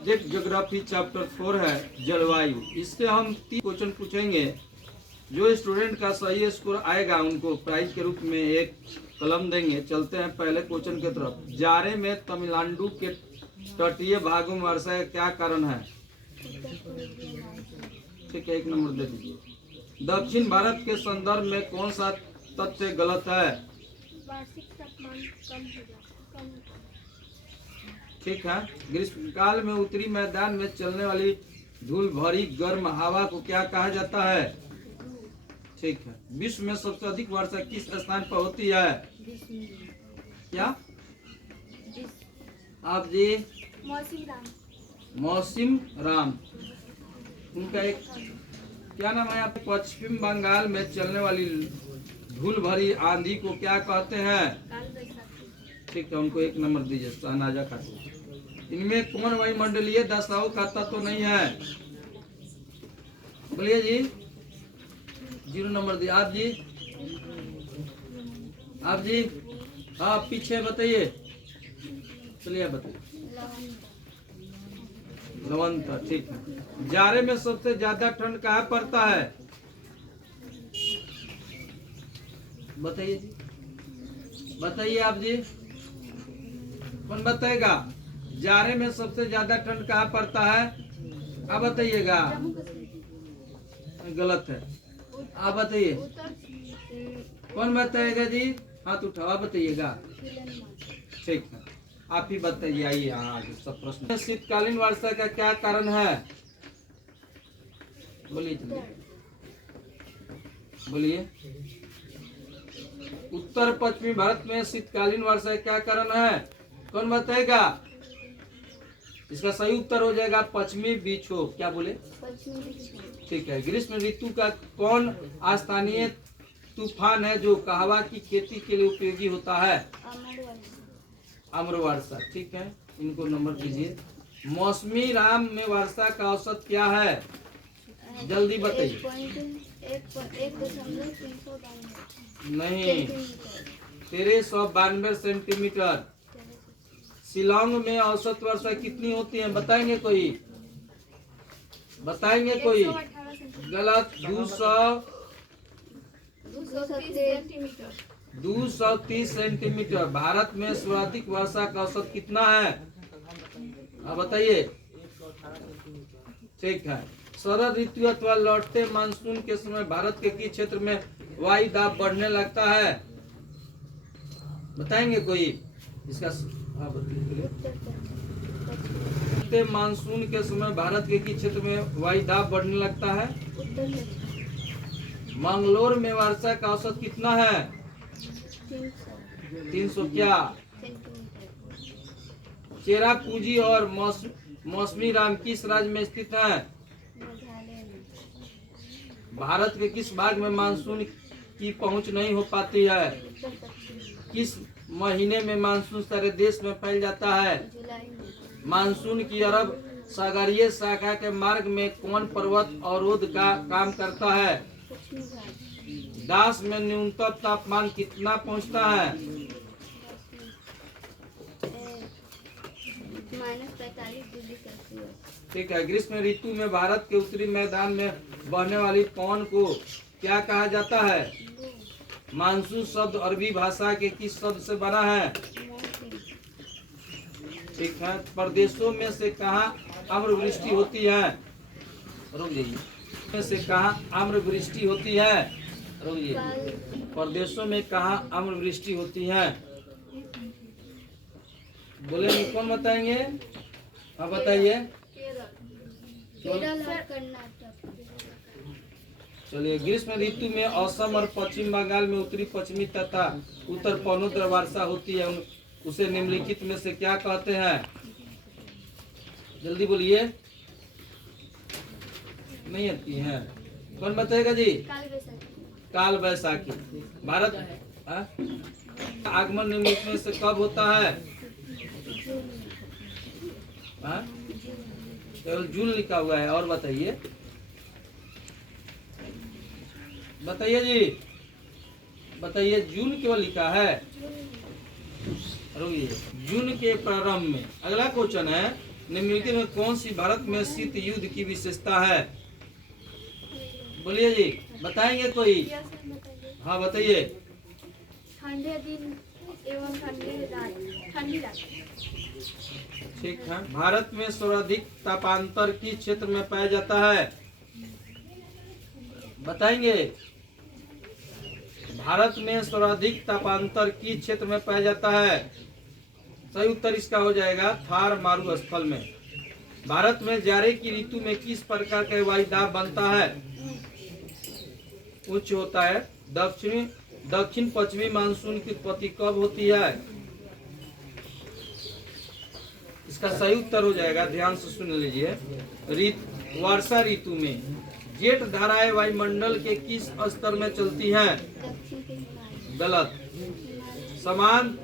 Subject geography chapter 4 है जलवायु। इससे हम 3 क्वेश्चन पूछेंगे। जो स्टूडेंट का सही स्कोर आएगा उनको प्राइज के रूप में एक कलम देंगे। चलते हैं पहले क्वेश्चन की तरफ। जाड़े में तमिलनाडु के तटीय भागों में वर्षा का क्या कारण है? ठीक है, 1 नंबर दे दीजिए। दक्षिण भारत के संदर्भ में कौन सा तथ्य गलत है? वार्षिक तापमान कम हो जाता है। ठीक है। ग्रीष्मकाल में उत्तरी मैदान में चलने वाली धूल भरी गर्म हवा को क्या कहा जाता है? ठीक है। विश्व में सबसे अधिक वर्षा किस स्थान पर होती है? क्या आप जी? मौसिम राम। उनका एक क्या नाम है? आप पश्चिम बंगाल में चलने वाली धूल भरी आंधी को क्या कहते हैं? ठीक है, उनको 1 नंबर दीजिए। शहनाजा खातून। इनमें कौन वायुमंडलीय दशाओं का तत्व तो नहीं है? बोलिए जी। 0 नंबर दिए। आप जी? आप जी? हाँ, पीछे बताइए। चलिए बताइए। लवंता। ठीक है। जाड़े में सबसे ज्यादा ठंड कहाँ पड़ता है? बताइए जी। बताइए आप जी। कौन बताएगा? जाड़े में सबसे ज्यादा ठंड कहाँ पड़ता है? आप बताइएगा। गलत है। आप बताइए। कौन बताएगा जी? हाथ उठाओ। आप बताइएगा। ठीक है, आप ही बताइए। आइए आगे सब प्रश्न। शीतकालीन वर्षा का क्या कारण है? बोलिए बोलिए। उत्तर पश्चिमी भारत में शीतकालीन वर्षा का क्या कारण है? कौन बताएगा? इसका सही उत्तर हो जाएगा पश्चिमी विक्षोभ। क्या बोले? ठीक है। ग्रीष्म ऋतु का कौन स्थानीय तूफान है जो कहवा की खेती के लिए उपयोगी होता है? अम्र वर्षा। ठीक है, इनको नंबर दीजिए। मौसमी राम में वर्षा का औसत क्या है? जल्दी बताइए। नहीं, 1392 सेंटीमीटर। शिलोंग में औसत वर्षा कितनी होती है? बताएंगे कोई? बताएंगे कोई? गलत। 230 सेंटीमीटर। भारत में सर्वाधिक वर्षा का औसत कितना है? आप बताइए। ठीक है। शरद ऋतु अथवा लौटते मानसून के समय भारत के किस क्षेत्र में वायु दाब बढ़ने लगता है? बताएंगे कोई? इसका लौटते मानसून के समय भारत के किस क्षेत्र में वायु दाब बढ़ने लगता है? मंगलोर में वर्षा का औसत कितना है? 300 क्या? चेरापूंजी और मौसमी राम किस राज्य में स्थित है? भारत के किस भाग में मानसून की पहुंच नहीं हो पाती है? किस महीने में मानसून सारे देश में फैल जाता है? मानसून की अरब सागरीय शाखा के मार्ग में कौन पर्वत अवरोध का काम करता है? दास में न्यूनतम तापमान कितना पहुंचता है? -45 ठीक है। ग्रीष्म ऋतु में भारत के उत्तरी मैदान में बहने वाली पवन को क्या कहा जाता है? मानसून शब्द अरबी भाषा के किस शब्द से बना है? ठीक है। प्रदेशों में से कहाँ आम्रवृष्टि होती है? रुक जाइए। में से कहाँ आम्रवृष्टि होती है? रुक जाइए। प्रदेशों में कहाँ आम्रवृष्टि होती है? बोलेंगे? कौन बताएंगे? आप बताइए। चलिए। ग्रीष्म ऋतु में असम और पश्चिम बंगाल में उत्तरी पश्चिमी तथा उत्तर पवनोत्तर वर्षा होती है। उसे निम्नलिखित में से क्या कहते हैं? जल्दी बोलिए। नहीं आती है। कौन बताएगा जी? काल वैसाखी। भारत आगमन निम्नलिखित में से कब होता है? केवल जून लिखा हुआ है। और बताइए। बताइए जी। बताइए। जून केवल लिखा है। रुकिए। जून के प्रारंभ में। अगला क्वेश्चन है निम्नलिखित में कौन सी भारत में शीत युद्ध की विशेषता है? बोलिए जी, बताएंगे कोई? यस सर बताइए। हाँ बताइए। ठंडे दिन एवं ठंडी रात। ठीक है। भारत में सर्वाधिक तापांतर किस क्षेत्र में पाया जाता है? बताएंगे। भारत में सर्वाधिक तापांतर किस क्षेत्र में पाया जाता है? सही उत्तर इसका हो जाएगा थार मारुस्थल में। भारत में जाड़े की ऋतु में किस प्रकार का वायुदाब बनता है? उच्च होता है। दक्षिण पश्चिमी मानसून की उत्पत्ति कब होती है? इसका सही उत्तर हो जाएगा, ध्यान से सुन लीजिए, वर्षा ऋतु में। जेठ धाराएं वायुमंडल के किस स्तर में चलती हैं? गलत। समान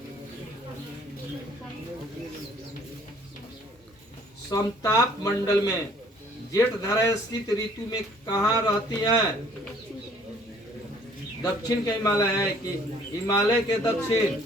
समताप मंडल में जेठ धाराएं शीत ऋतु में कहाँ रहती हैं? दक्षिण के हिमालय है कि हिमालय के दक्षिण?